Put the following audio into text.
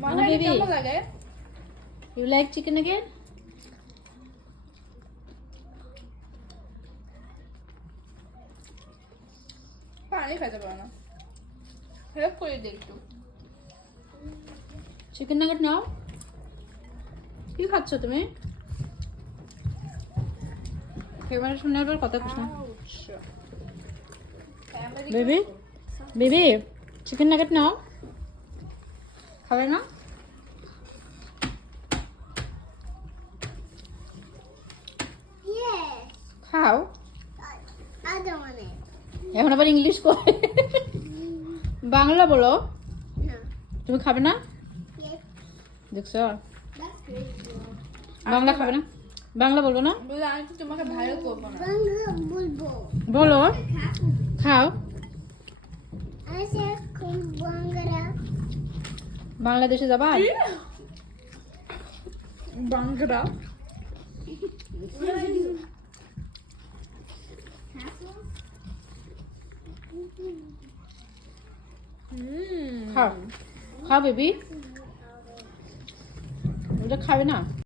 Anna baby, you like chicken again? পানি খেতে পারো না হেল্প করে দে একটু চিকেন নাগেট নাও কি খাচ্ছ তুমি ক্যামেরা শুনে আবার কথা কইছ না বেবি বেবি চিকেন নাগেট নাও খাবে না Yes. খাও I don't want it. এখন আবার ইংলিশ করে বাংলা বলো No. তুমি খাবে না Yes. দেখছো That's good. বাংলা খাবে না বাংলা বলবো না বলে আমি তো তোমাকে ভালো করবো না Bangla bulbul. বলো খাও I said kumbangara. বাংলাদেশে যাবা Bangla What do I do? Castle? খাও খাও বেবি ওটা খাবে না